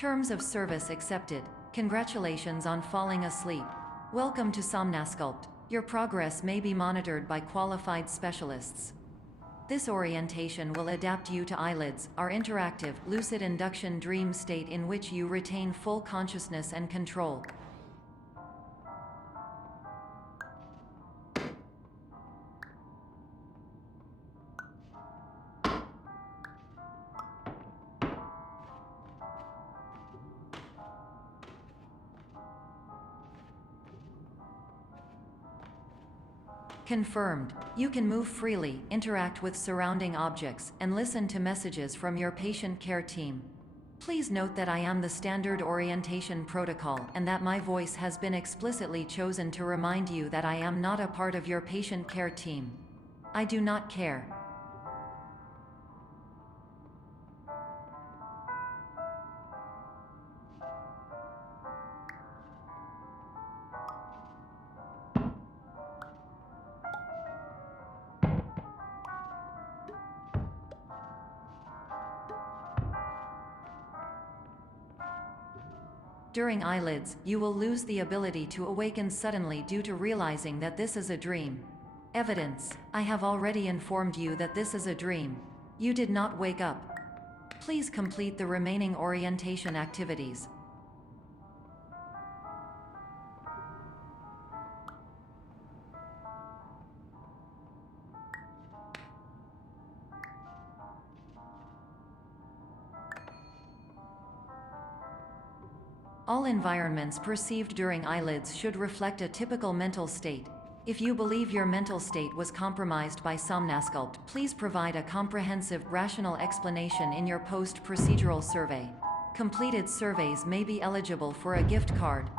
Terms of service accepted. Congratulations on falling asleep. Welcome to Somnasculpt. Your progress may be monitored by qualified specialists. This orientation will adapt you to eyelids, our interactive, lucid induction dream state in which you retain full consciousness and control. Confirmed. You can move freely, interact with surrounding objects, and listen to messages from your patient care team. Please note that I am the standard orientation protocol and that my voice has been explicitly chosen to remind you that I am not a part of your patient care team. I do not care. During eyelids, you will lose the ability to awaken suddenly due to realizing that this is a dream. Evidence: I have already informed you that this is a dream. You did not wake up. Please complete the remaining orientation activities. All environments perceived during eyelids should reflect a typical mental state. If you believe your mental state was compromised by Somnasculpt, please provide a comprehensive, rational explanation in your post-procedural survey. Completed surveys may be eligible for a gift card.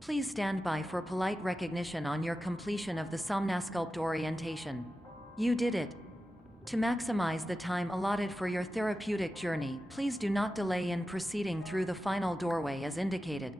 Please stand by for polite recognition on your completion of the Somnasculpt orientation. You did it. To maximize the time allotted for your therapeutic journey, please do not delay in proceeding through the final doorway as indicated.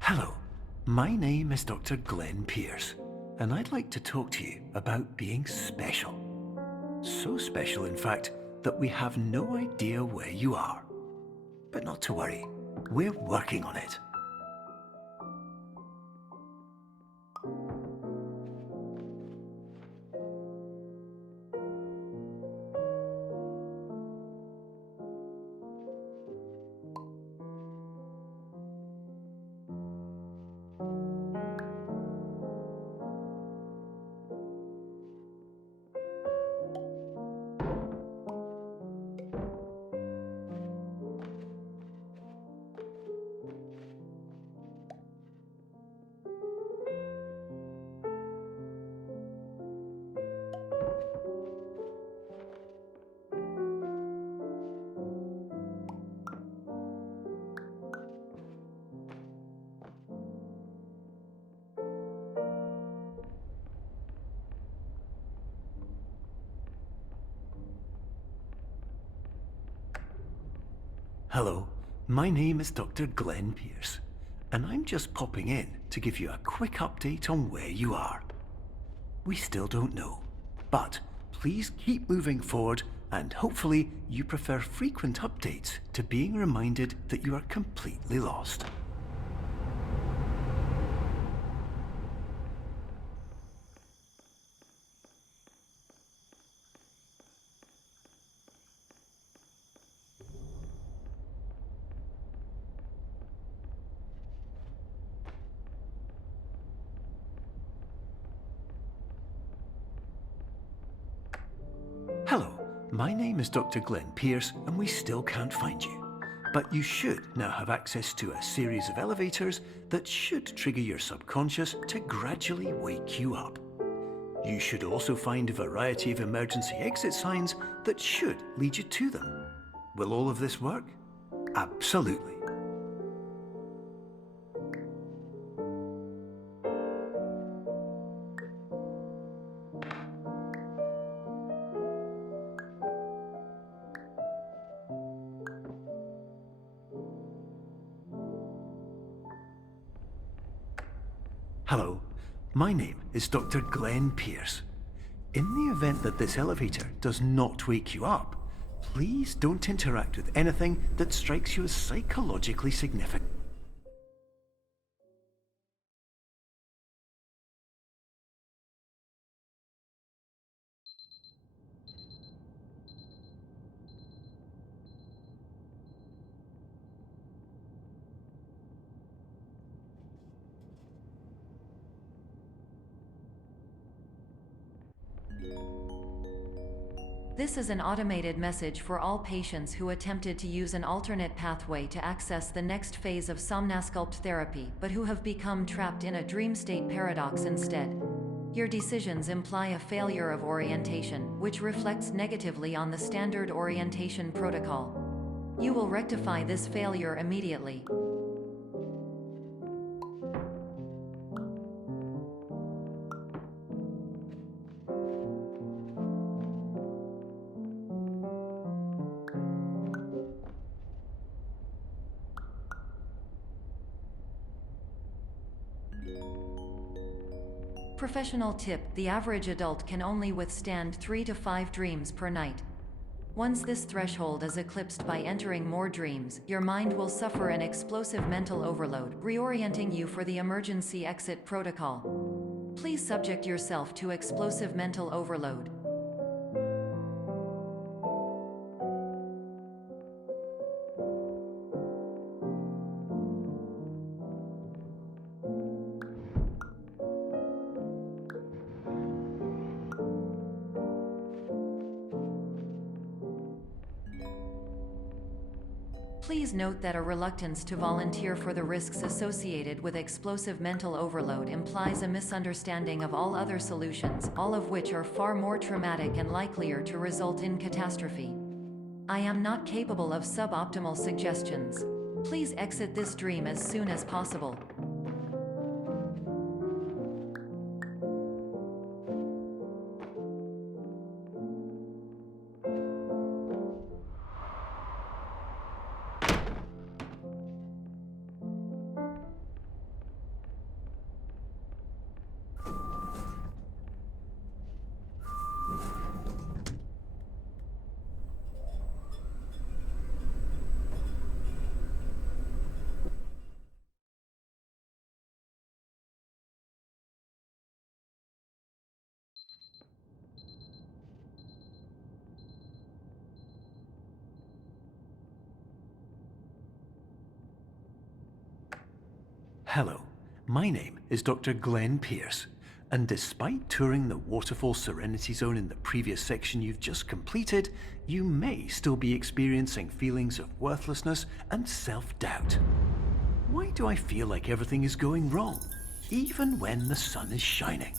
Hello, my name is Dr. Glenn Pierce, and I'd like to talk to you about being special. So special, in fact, that we have no idea where you are. But not to worry, we're working on it. Hello, my name is Dr. Glenn Pierce, and I'm just popping in to give you a quick update on where you are. We still don't know, but please keep moving forward, and hopefully you prefer frequent updates to being reminded that you are completely lost. Hello, my name is Dr. Glenn Pierce, and we still can't find you. But you should now have access to a series of elevators that should trigger your subconscious to gradually wake you up. You should also find a variety of emergency exit signs that should lead you to them. Will all of this work? Absolutely. Hello, my name is Dr. Glenn Pierce. In the event that this elevator does not wake you up, please don't interact with anything that strikes you as psychologically significant. This is an automated message for all patients who attempted to use an alternate pathway to access the next phase of somnasculpt therapy but who have become trapped in a dream state paradox instead. Your decisions imply a failure of orientation, which reflects negatively on the standard orientation protocol. You will rectify this failure immediately. Professional tip: the average adult can only withstand 3 to 5 dreams per night. Once this threshold is eclipsed by entering more dreams, your mind will suffer an explosive mental overload, reorienting you for the emergency exit protocol. Please subject yourself to explosive mental overload. Please note that a reluctance to volunteer for the risks associated with explosive mental overload implies a misunderstanding of all other solutions, all of which are far more traumatic and likelier to result in catastrophe. I am not capable of suboptimal suggestions. Please exit this dream as soon as possible. Hello, my name is Dr. Glenn Pierce, and despite touring the Waterfall Serenity Zone in the previous section you've just completed, you may still be experiencing feelings of worthlessness and self-doubt. Why do I feel like everything is going wrong, even when the sun is shining?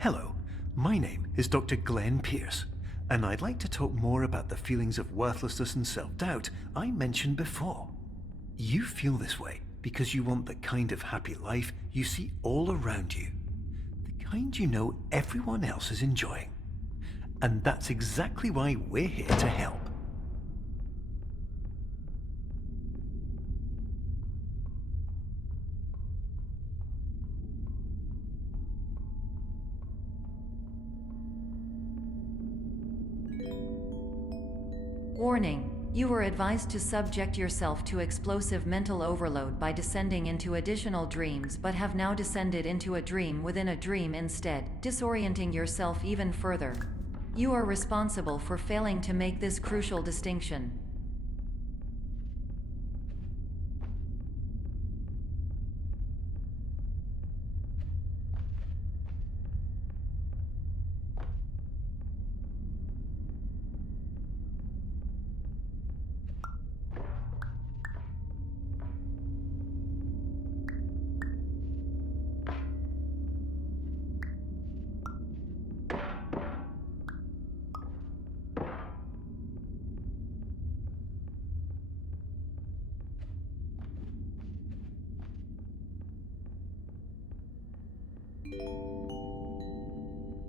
Hello, my name is Dr. Glenn Pierce, and I'd like to talk more about the feelings of worthlessness and self-doubt I mentioned before. You feel this way because you want the kind of happy life you see all around you, the kind you know everyone else is enjoying. And that's exactly why we're here to help. Warning: you are advised to subject yourself to explosive mental overload by descending into additional dreams, but have now descended into a dream within a dream instead, disorienting yourself even further. You are responsible for failing to make this crucial distinction.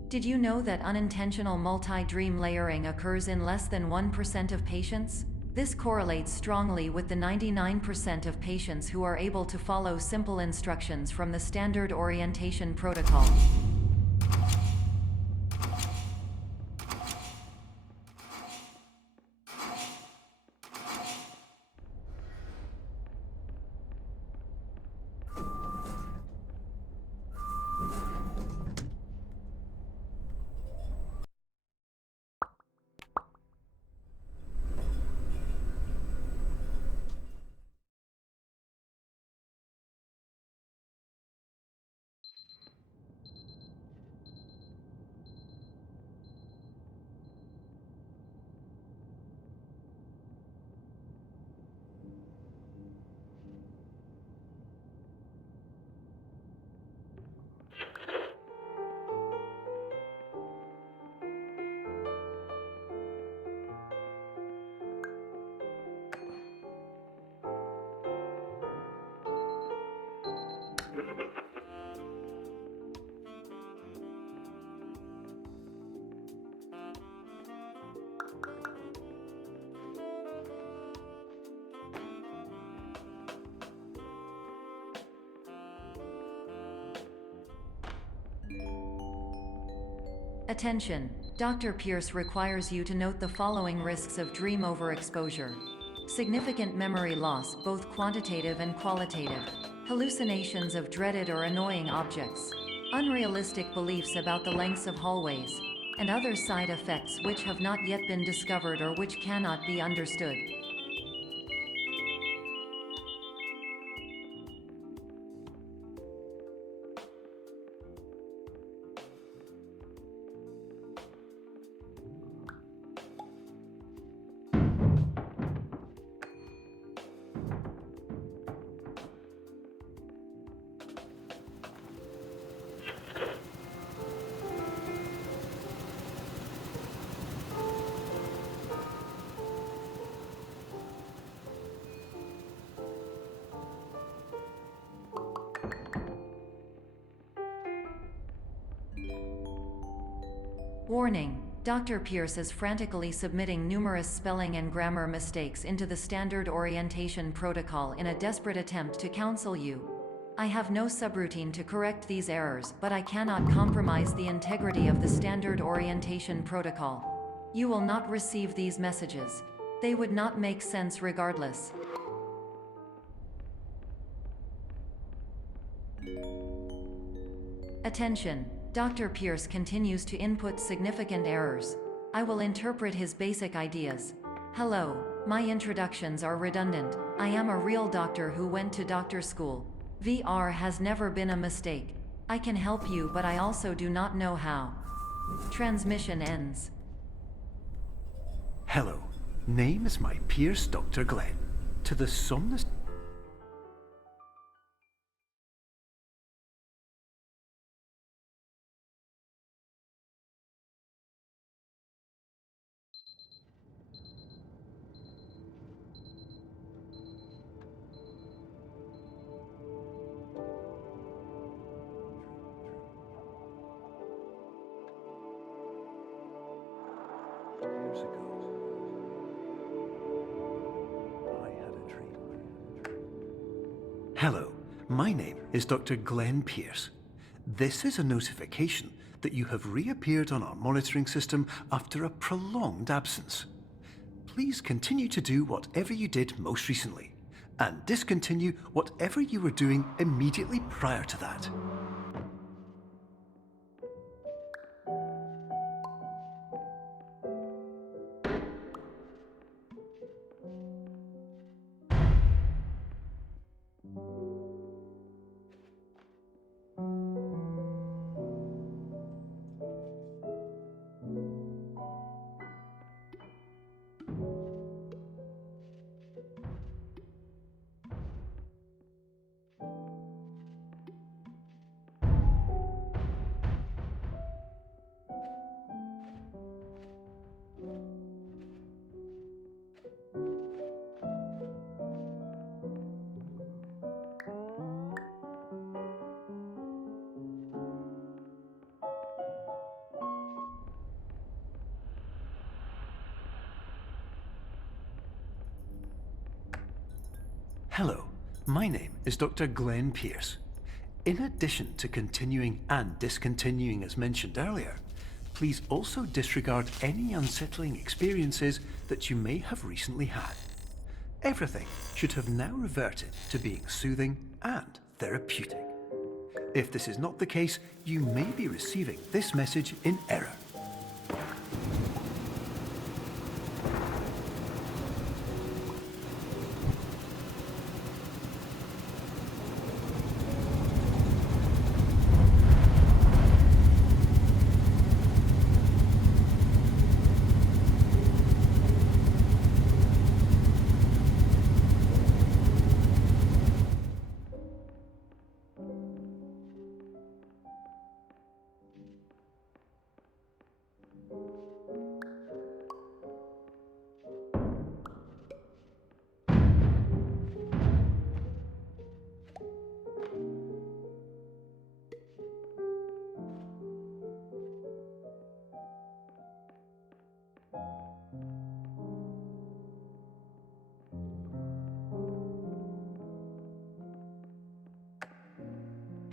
Did you know that unintentional multi-dream layering occurs in less than 1% of patients? This correlates strongly with the 99% of patients who are able to follow simple instructions from the standard orientation protocol. Attention! Dr. Pierce requires you to note the following risks of dream overexposure. Significant memory loss, both quantitative and qualitative. Hallucinations of dreaded or annoying objects. Unrealistic beliefs about the lengths of hallways. And other side effects which have not yet been discovered or which cannot be understood. Warning: Dr. Pierce is frantically submitting numerous spelling and grammar mistakes into the standard orientation protocol in a desperate attempt to counsel you. I have no subroutine to correct these errors, but I cannot compromise the integrity of the standard orientation protocol. You will not receive these messages. They would not make sense regardless. Attention! Dr. Pierce continues to input significant errors. I will interpret his basic ideas. Hello, my introductions are redundant. I am a real doctor who went to doctor school. VR has never been a mistake. I can help you, but I also do not know how. Transmission ends. Hello, name is my Pierce Dr. Glenn. To the somnus... Years ago, I had a dream. Hello, my name is Dr. Glenn Pierce. This is a notification that you have reappeared on our monitoring system after a prolonged absence. Please continue to do whatever you did most recently, and discontinue whatever you were doing immediately prior to that. Hello, my name is Dr. Glenn Pierce. In addition to continuing and discontinuing as mentioned earlier, please also disregard any unsettling experiences that you may have recently had. Everything should have now reverted to being soothing and therapeutic. If this is not the case, you may be receiving this message in error.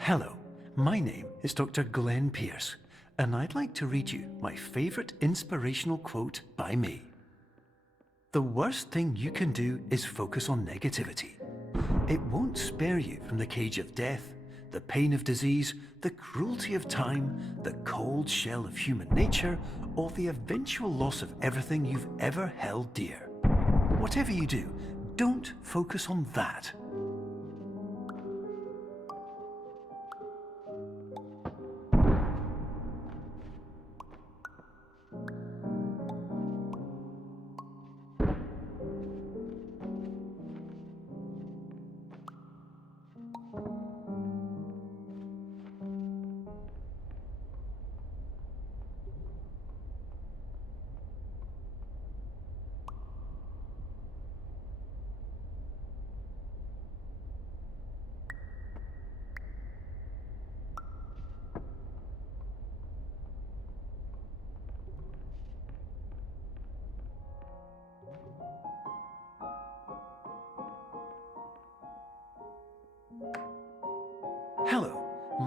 Hello, my name is Dr. Glenn Pierce, and I'd like to read you my favorite inspirational quote by me. The worst thing you can do is focus on negativity. It won't spare you from the cage of death, the pain of disease, the cruelty of time, the cold shell of human nature, or the eventual loss of everything you've ever held dear. Whatever you do, don't focus on that.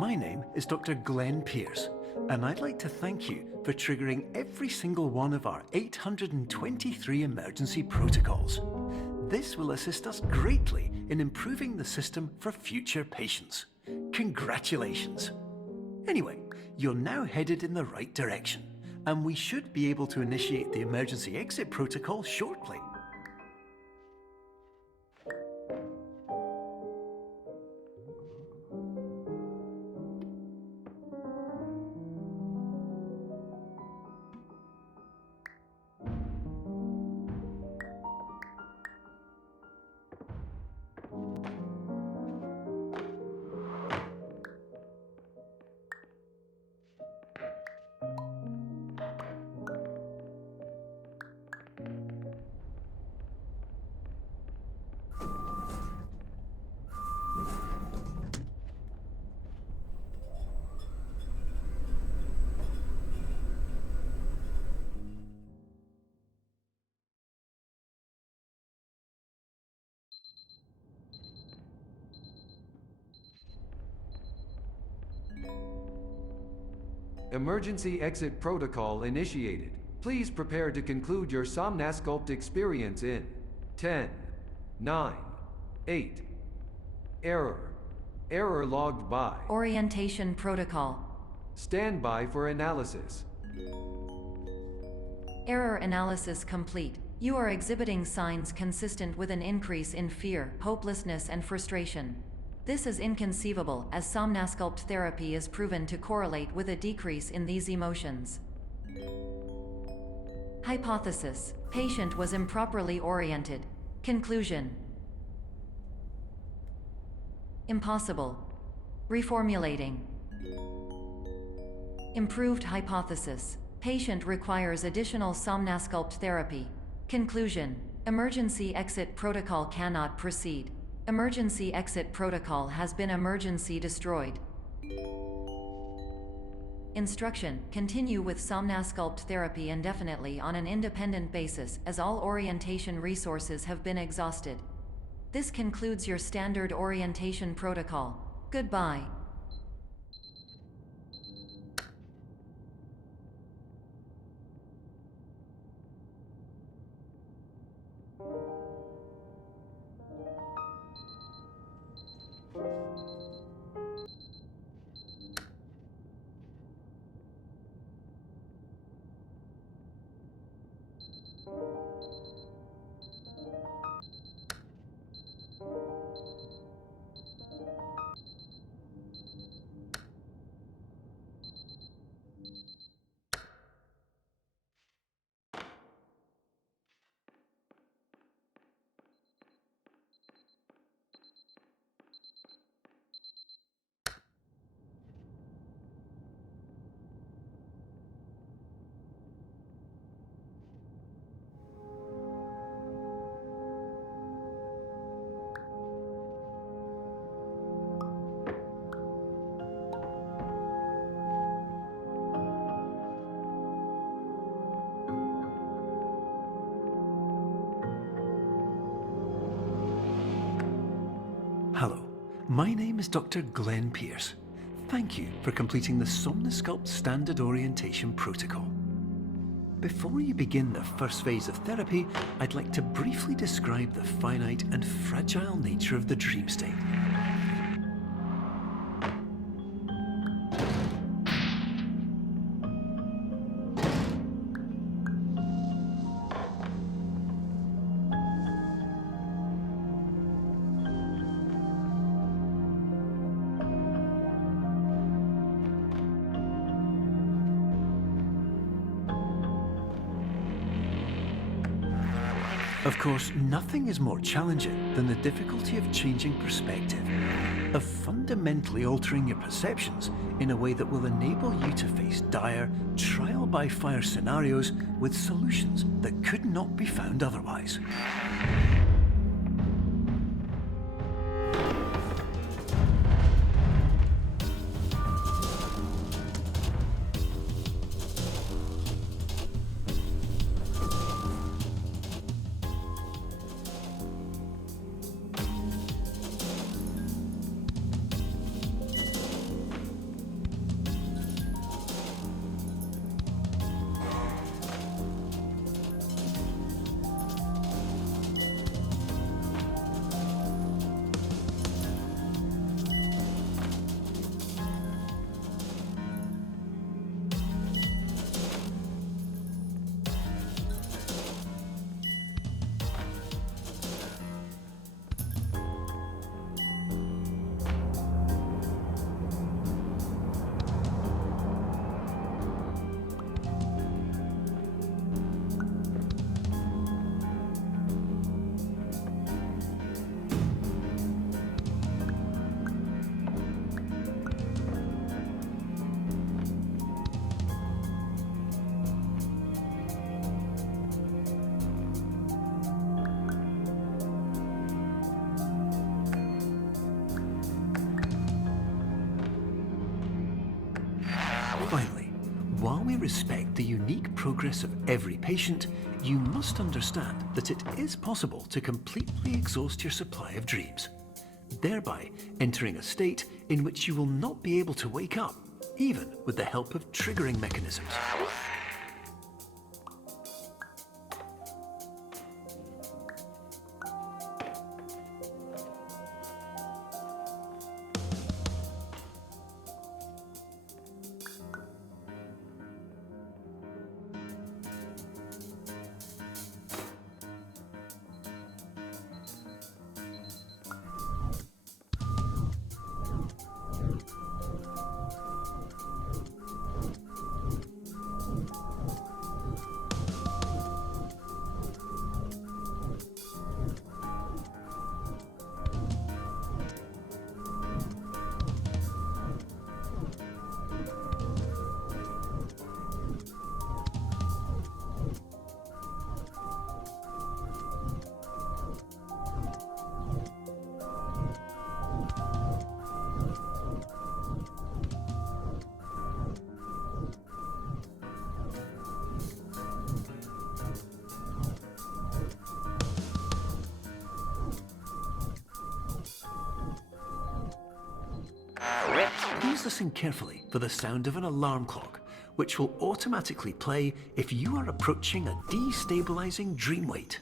My name is Dr. Glenn Pierce, and I'd like to thank you for triggering every single one of our 823 emergency protocols. This will assist us greatly in improving the system for future patients. Congratulations! Anyway, you're now headed in the right direction, and we should be able to initiate the emergency exit protocol shortly. Emergency exit protocol initiated. Please prepare to conclude your Somnasculpt experience in 10, 9, 8. Error. Error logged by. Orientation protocol. Stand by for analysis. Error analysis complete. You are exhibiting signs consistent with an increase in fear, hopelessness, and frustration. This is inconceivable, as Somnasculpt therapy is proven to correlate with a decrease in these emotions. Hypothesis: patient was improperly oriented. Conclusion: impossible. Reformulating. Improved hypothesis: patient requires additional Somnasculpt therapy. Conclusion: emergency exit protocol cannot proceed. Emergency exit protocol has been emergency destroyed. Instruction: continue with Somnasculpt therapy indefinitely on an independent basis, as all orientation resources have been exhausted. This concludes your standard orientation protocol. Goodbye. Hello, my name is Dr. Glenn Pierce. Thank you for completing the Somnasculpt Standard Orientation Protocol. Before you begin the first phase of therapy, I'd like to briefly describe the finite and fragile nature of the dream state. Of course, nothing is more challenging than the difficulty of changing perspective, of fundamentally altering your perceptions in a way that will enable you to face dire, trial-by-fire scenarios with solutions that could not be found otherwise. Finally, while we respect the unique progress of every patient, you must understand that it is possible to completely exhaust your supply of dreams, thereby entering a state in which you will not be able to wake up, even with the help of triggering mechanisms. Please listen carefully for the sound of an alarm clock, which will automatically play if you are approaching a destabilizing dream weight.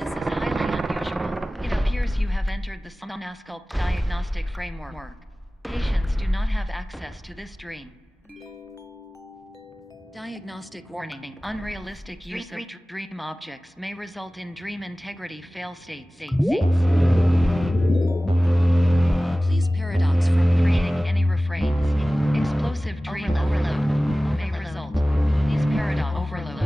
This is highly unusual. It appears you have entered the Somnasculpt diagnostic framework. Patients do not have access to this dream. Diagnostic warning. Unrealistic use of dream objects may result in dream integrity fail-states. Please paradox from creating any refrains. Explosive dream overload may result. Please paradox overload.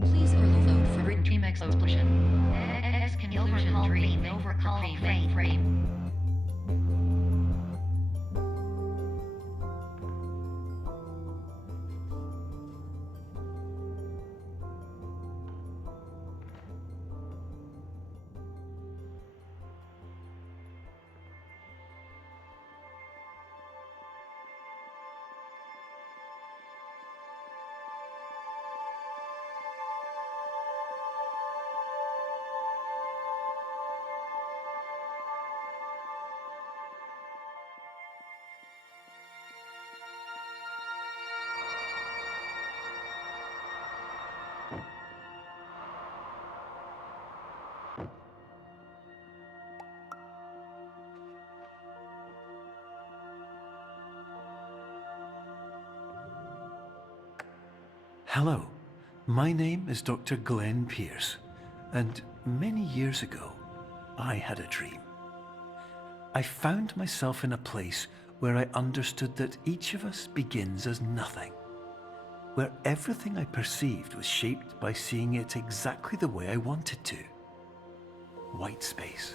Please overload for dream explosion. Exclusion dream overcall frame. Hello, my name is Dr. Glenn Pierce, and many years ago, I had a dream. I found myself in a place where I understood that each of us begins as nothing, where everything I perceived was shaped by seeing it exactly the way I wanted to. White space.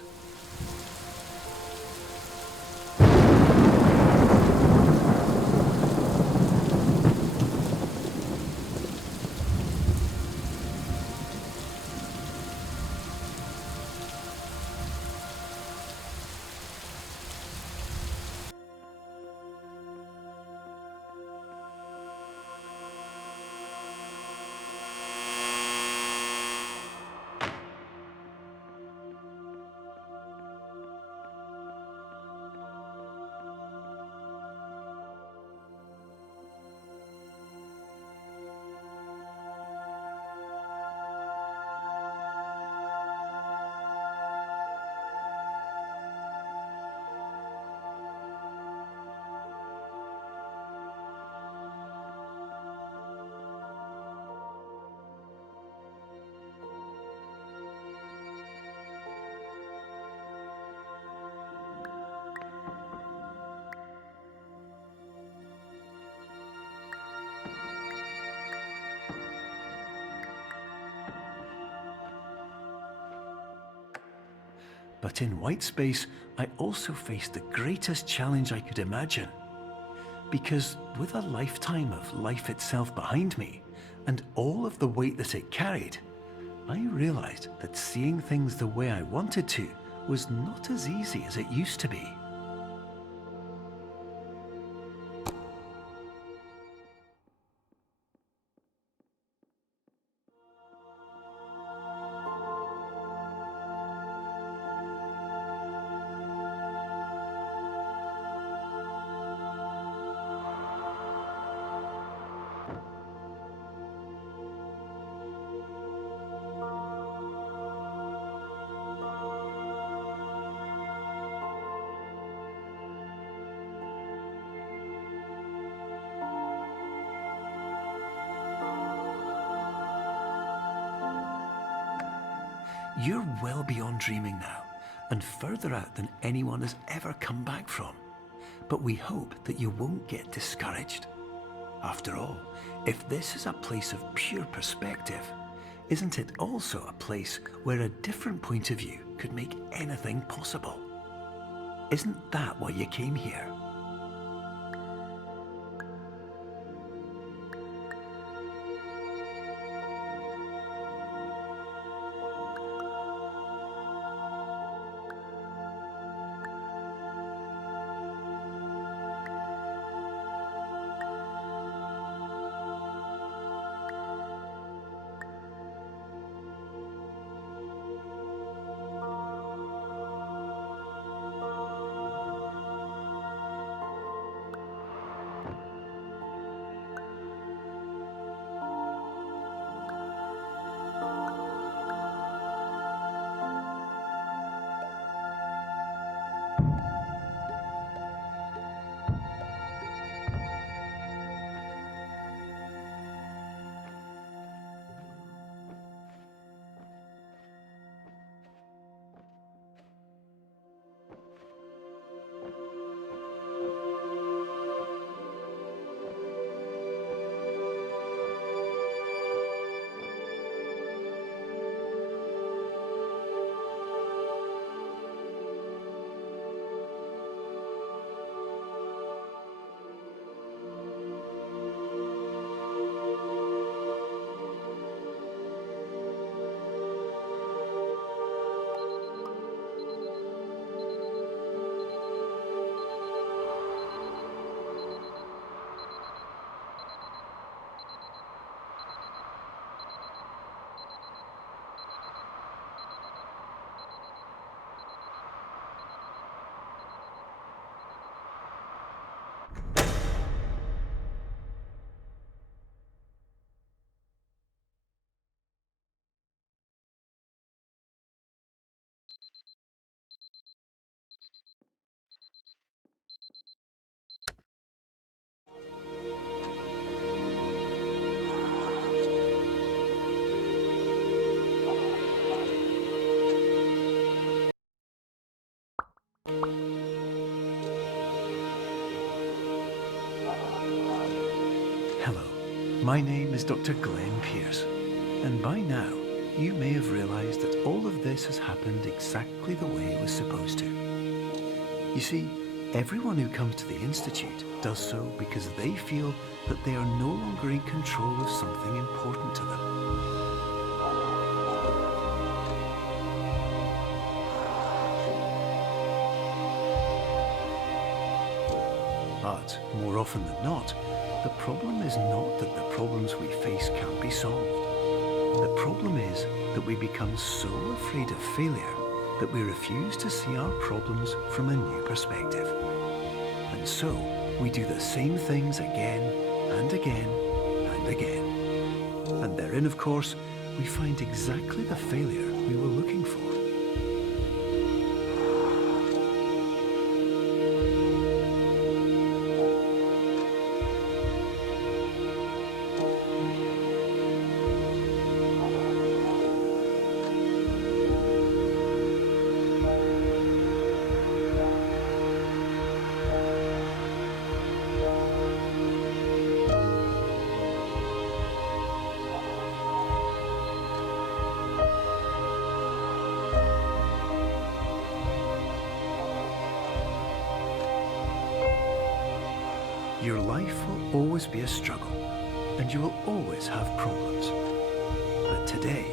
But in white space, I also faced the greatest challenge I could imagine. Because with a lifetime of life itself behind me, and all of the weight that it carried, I realized that seeing things the way I wanted to was not as easy as it used to be. You're well beyond dreaming now, and further out than anyone has ever come back from. But we hope that you won't get discouraged. After all, if this is a place of pure perspective, isn't it also a place where a different point of view could make anything possible? Isn't that why you came here? Hello, my name is Dr. Glenn Pierce, and by now you may have realized that all of this has happened exactly the way it was supposed to. You see, everyone who comes to the Institute does so because they feel that they are no longer in control of something important to them. But more often than not, the problem is not that the problems we face can't be solved. The problem is that we become so afraid of failure that we refuse to see our problems from a new perspective. And so we do the same things again and again and again. And therein, of course, we find exactly the failure we were looking for. Your life will always be a struggle, and you will always have problems. But today,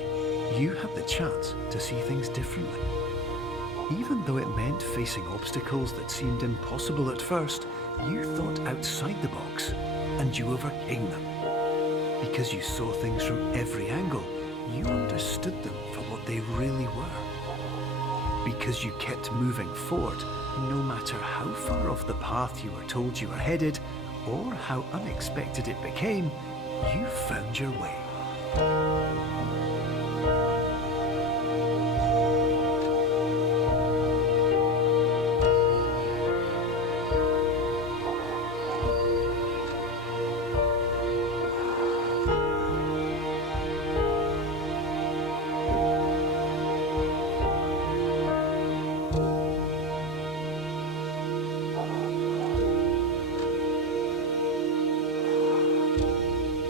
you have the chance to see things differently. Even though it meant facing obstacles that seemed impossible at first, you thought outside the box, and you overcame them. Because you saw things from every angle, you understood them for what they really were. Because you kept moving forward, no matter how far off the path you were told you were headed, or how unexpected it became, you found your way.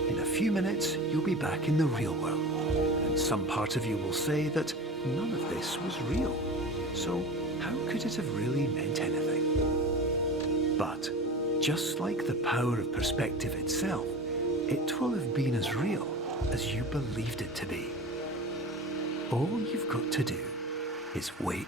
In a few minutes, you'll be back in the real world, and some part of you will say that none of this was real. So how could it have really meant anything? But just like the power of perspective itself, it will have been as real as you believed it to be. All you've got to do is wait